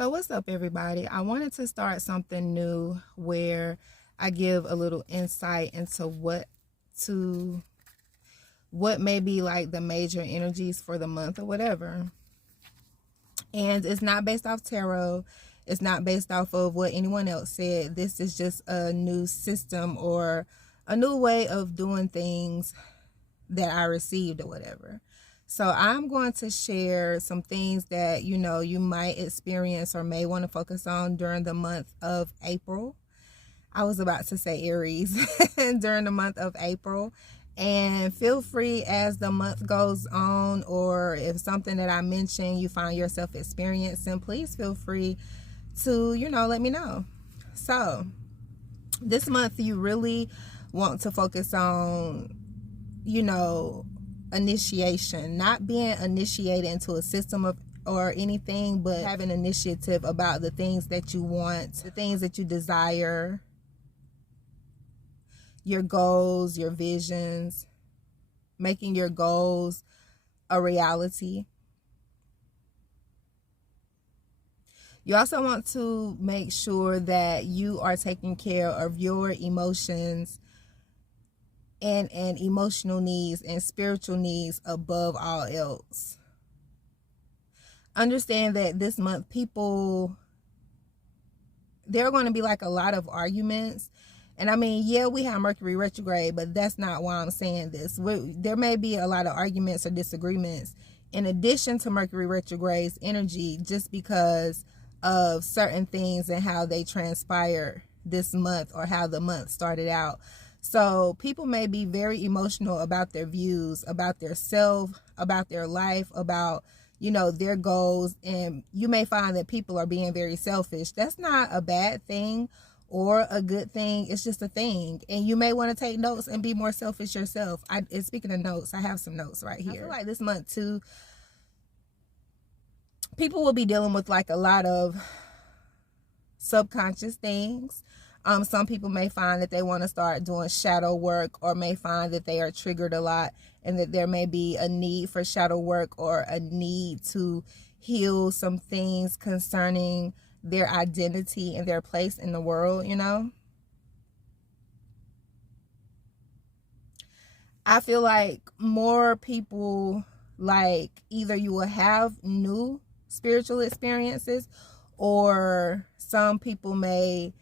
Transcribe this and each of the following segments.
So what's up, everybody? I wanted to start something new where I give a little insight into what may be like the major energies for the month or whatever. And it's not based off tarot. It's not based off of what anyone else said. This is just a new system or a new way of doing things that I received or whatever. So I'm going to share some things that, you might experience or may want to focus on during the month of April. I was about to say Aries during the month of April. And feel free as the month goes on, or if something that I mentioned you find yourself experiencing, please feel free to, let me know. So this month you really want to focus on, initiation, not being initiated into a system of or anything, but having initiative about the things that you want, the things that you desire, your goals, your visions, making your goals a reality. You also want to make sure that you are taking care of your emotions and emotional needs and spiritual needs above all else. Understand that this month there are going to be like a lot of arguments. And I mean, yeah, we have Mercury retrograde, but that's not why I'm saying this. There may be a lot of arguments or disagreements in addition to Mercury retrograde's energy, just because of certain things and how they transpire this month or how the month started out. So people may be very emotional about their views, about their self, about their life, about, their goals. And you may find that people are being very selfish. That's not a bad thing or a good thing. It's just a thing. And you may want to take notes and be more selfish yourself. Speaking of notes, I have some notes right here. I feel like this month too, people will be dealing with like a lot of subconscious things. Some people may find that they want to start doing shadow work, or may find that they are triggered a lot and that there may be a need for shadow work or a need to heal some things concerning their identity and their place in the world, I feel like more people, like, either you will have new spiritual experiences, or some people may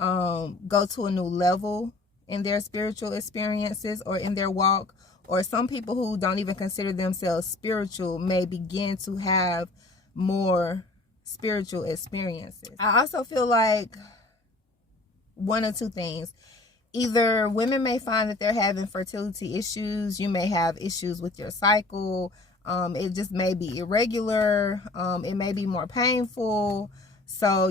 go to a new level in their spiritual experiences or in their walk, or some people who don't even consider themselves spiritual may begin to have more spiritual experiences. I also feel like one or two things. Either women may find that they're having fertility issues. You may have issues with your cycle. It just may be irregular. It may be more painful. So,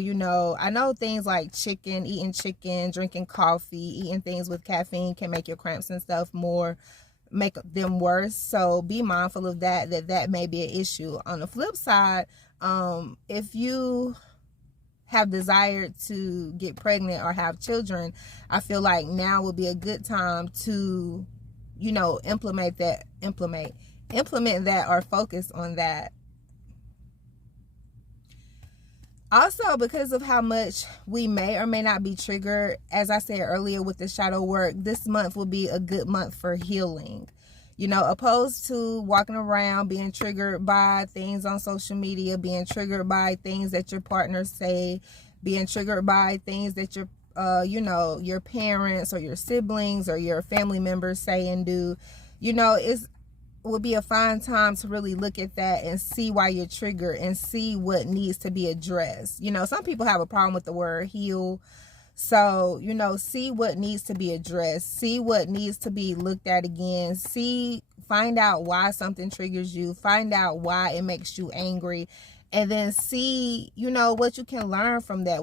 I know things like eating chicken, drinking coffee, eating things with caffeine can make your cramps and stuff make them worse. So be mindful of that may be an issue. On the flip side, if you have desired to get pregnant or have children, I feel like now would be a good time to, implement that or focus on that. Also, because of how much we may or may not be triggered, as I said earlier with the shadow work, this month will be a good month for healing. Opposed to walking around being triggered by things on social media, being triggered by things that your partners say, being triggered by things that your parents or your siblings or your family members say and do. It would be a fine time to really look at that and see why you're triggered and see what needs to be addressed. Some people have a problem with the word heal. So, see what needs to be addressed, see what needs to be looked at again, find out why something triggers you, find out why it makes you angry, and then see, what you can learn from that,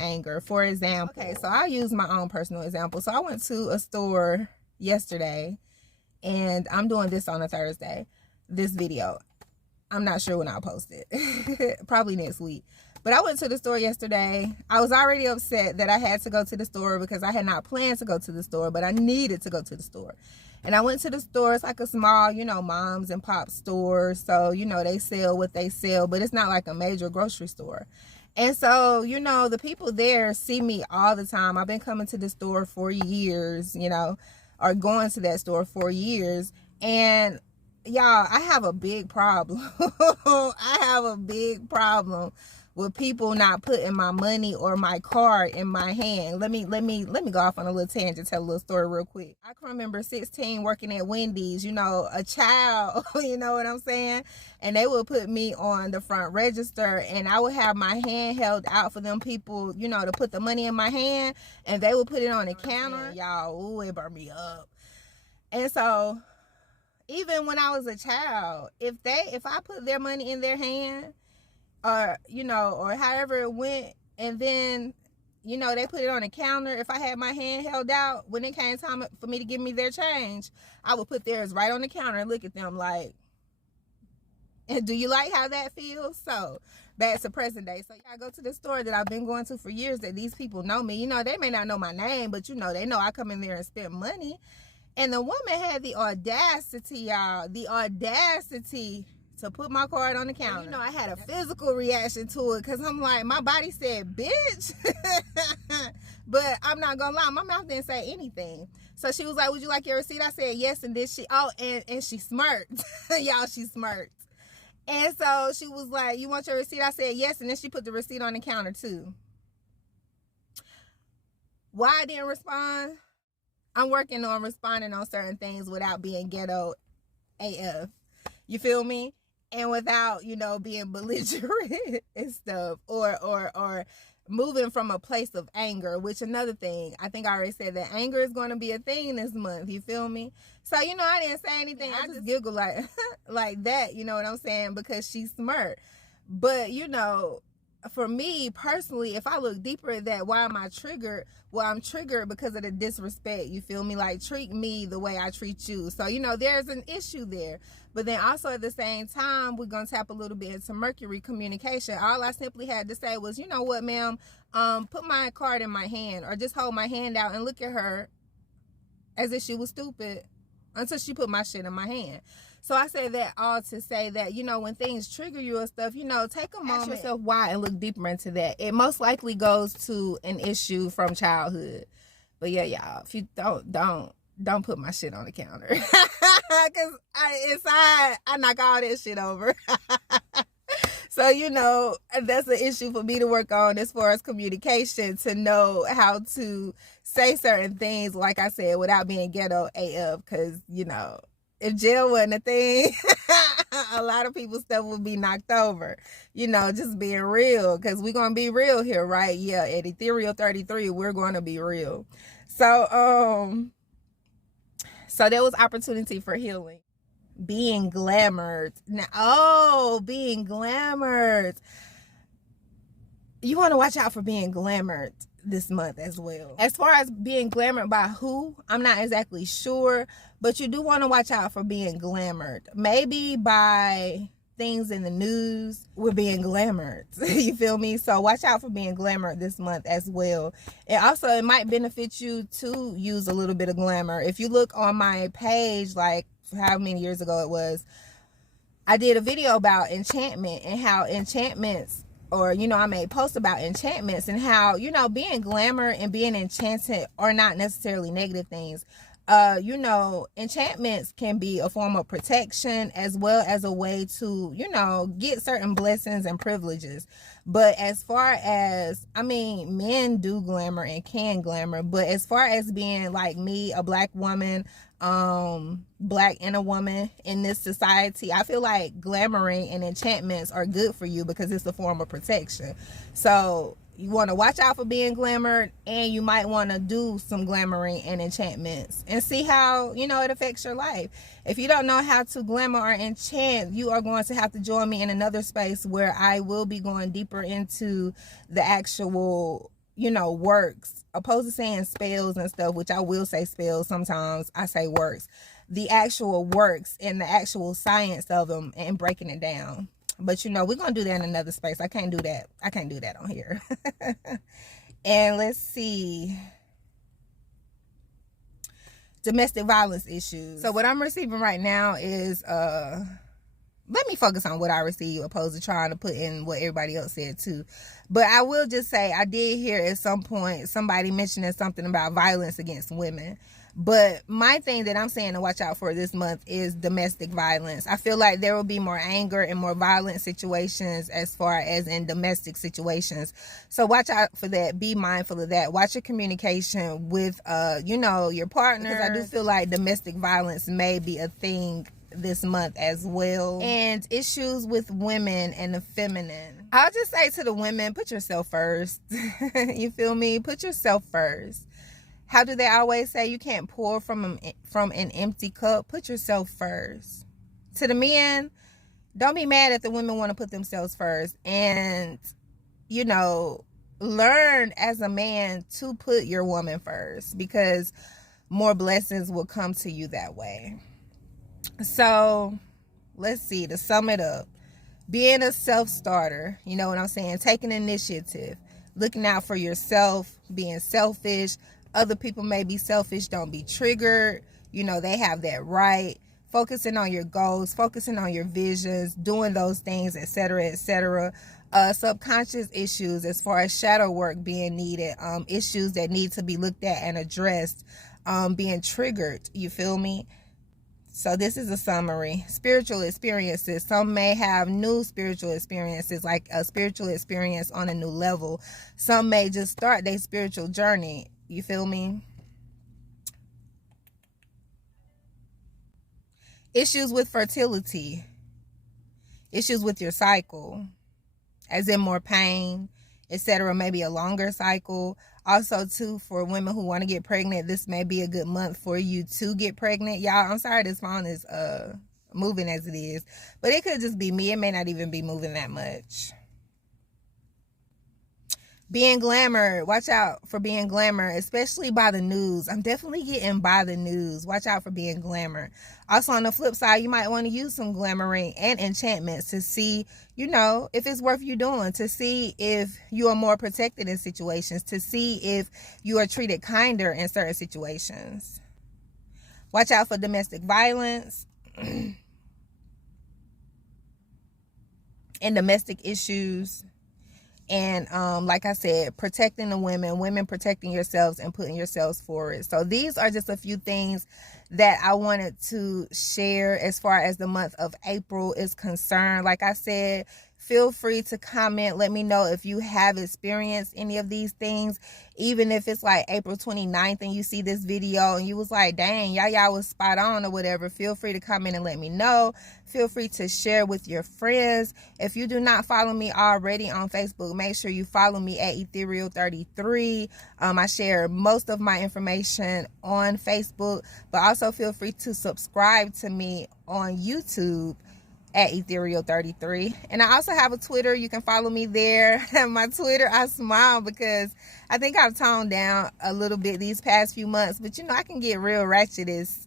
anger. For example, okay, so I'll use my own personal example. So I went to a store yesterday, and I'm doing this on a Thursday, this video. I'm not sure when I'll post it, probably next week. But I went to the store yesterday. I was already upset that I had to go to the store because I had not planned to go to the store, but I needed to go to the store. And I went to the store. It's like a small, you know, moms and pop store. So, you know, they sell what they sell, but it's not like a major grocery store. And so, you know, the people there see me all the time. I've been coming to the store for years, you know, or going to that store for years. And y'all, I have a big problem. I have a big problem with people not putting my money or my card in my hand. Let me go off on a little tangent, tell a little story real quick. I can remember 16 working at Wendy's, you know, a child, you know what I'm saying? And they would put me on the front register, and I would have my hand held out for them people, you know, to put the money in my hand, and they would put it on the counter. Y'all, ooh, it burned me up. And so even when I was a child, if I put their money in their hand, or, you know, or however it went, and then, you know, they put it on the counter, if I had my hand held out, when it came time for me to give me their change, I would put theirs right on the counter and look at them like, and do you like how that feels? So that's the present day. So I go to the store that I've been going to for years, that these people know me. You know, they may not know my name, but, you know, they know I come in there and spend money. And the woman had the audacity, y'all, the audacity to put my card on the counter. And, you know, I had a physical reaction to it because I'm like, my body said, bitch. But I'm not gonna lie, my mouth didn't say anything. So she was like, would you like your receipt? I said yes. And then and she smirked. Y'all, she smirked. And so she was like, you want your receipt? I said yes. And then she put the receipt on the counter too. Why I didn't respond? I'm working on responding on certain things without being ghetto AF. You feel me? And without, you know, being belligerent and stuff, or moving from a place of anger, which another thing, I think I already said that anger is going to be a thing this month. You feel me? So, you know, I didn't say anything. I just giggled like that, you know what I'm saying? Because she smirked. But, you know, for me personally, if I look deeper at that, why am I triggered? Well, I'm triggered because of the disrespect. You feel me? Like, treat me the way I treat you. So, you know, there's an issue there. But then also at the same time, we're going to tap a little bit into Mercury communication. All I simply had to say was, you know what, ma'am, put my card in my hand, or just hold my hand out and look at her as if she was stupid until she put my shit in my hand. So I say that all to say that, you know, when things trigger you and stuff, you know, take a moment, ask yourself why, and look deeper into that. It most likely goes to an issue from childhood. But yeah, y'all, if you don't put my shit on the counter. Because inside, I knock all that shit over. So, you know, that's an issue for me to work on as far as communication, to know how to say certain things, like I said, without being ghetto AF. Because, you know, if jail wasn't a thing, a lot of people's stuff would be knocked over. You know, just being real, because we're going to be real here, right? Yeah, at Ethereal 33, we're going to be real. So, so there was opportunity for healing. Being glamored. Now, being glamored. You want to watch out for being glamored this month as well. As far as being glamored by who, I'm not exactly sure, but you do want to watch out for being glamored. Maybe by things in the news, we're being glamored. You feel me? So watch out for being glamored this month as well. And also, it might benefit you to use a little bit of glamour. If you look on my page, like how many years ago it was, I did a video about enchantment and how enchantments, or, you know, I made posts about enchantments and how, you know, being glamour and being enchanted are not necessarily negative things. You know, enchantments can be a form of protection as well as a way to, you know, get certain blessings and privileges. But as far as, I mean, men do glamour and can glamour, but as far as being like me, a black woman, black and a woman in this society, I feel like glamoring and enchantments are good for you because it's a form of protection. So you want to watch out for being glamored, and you might want to do some glamoring and enchantments and see how, you know, it affects your life. If you don't know how to glamour or enchant, you are going to have to join me in another space where I will be going deeper into the actual, you know, works, opposed to saying spells and stuff, which I will say spells sometimes. I say works, the actual works and the actual science of them, and breaking it down. But we're gonna do that in another space. I can't do that on here. And let's see, domestic violence issues. So what I'm receiving right now is let me focus on what I receive opposed to trying to put in what everybody else said too. But I will just say I did hear at some point somebody mentioning something about violence against women. But my thing that I'm saying to watch out for this month is domestic violence. I feel like there will be more anger and more violent situations as far as in domestic situations. So watch out for that. Be mindful of that. Watch your communication with, your partner. Because I do feel like domestic violence may be a thing this month as well. And issues with women and the feminine. I'll just say to the women, put yourself first. You feel me? Put yourself first. How do they always say you can't pour from an empty cup? Put yourself first. To the men, don't be mad at the women want to put themselves first. And, learn as a man to put your woman first, because more blessings will come to you that way. So, let's see, to sum it up. Being a self-starter, you know what I'm saying? Taking initiative. Looking out for yourself. Being selfish. Other people may be selfish. Don't be triggered. They have that right. Focusing on your goals, focusing on your visions, doing those things, etc., etc. Subconscious issues as far as shadow work being needed. Issues that need to be looked at and addressed. Being triggered. You feel me? So this is a summary. Spiritual experiences. Some may have new spiritual experiences, like a spiritual experience on a new level. Some may just start their spiritual journey. You feel me? Issues with fertility. Issues with your cycle. As in more pain, etc. Maybe a longer cycle. Also, too, for women who want to get pregnant, this may be a good month for you to get pregnant. Y'all, I'm sorry this phone is moving as it is. But it could just be me. It may not even be moving that much. Being glamour. Watch out for being glamour, especially by the news. I'm definitely getting by the news. Watch out for being glamour. Also, on the flip side, you might want to use some glamoring and enchantments to see, if it's worth you doing, to see if you are more protected in situations, to see if you are treated kinder in certain situations. Watch out for domestic violence and domestic issues. And like I said, protecting the women protecting yourselves and putting yourselves forward. So these are just a few things that I wanted to share as far as the month of April is concerned. Like I said, feel free to comment. Let me know if you have experienced any of these things. Even if it's like April 29th and you see this video and you was like, dang, y'all was spot on or whatever, feel free to comment and let me know. Feel free to share with your friends. If you do not follow me already on Facebook, make sure you follow me at Ethereal33. I share most of my information on Facebook, but also feel free to subscribe to me on YouTube at Ethereal33. And I also have a Twitter. You can follow me there. My Twitter, I smile because I think I've toned down a little bit these past few months, but I can get real ratchetous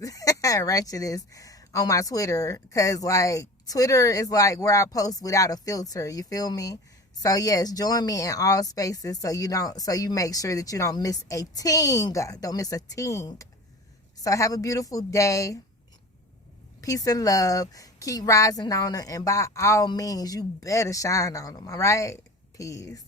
on my Twitter, because like Twitter is like where I post without a filter. You feel me? So yes, join me in all spaces so you make sure that you don't miss a ting. Don't miss a ting. So have a beautiful day. Peace and love. Keep rising on them, and by all means, you better shine on them. All right? Peace.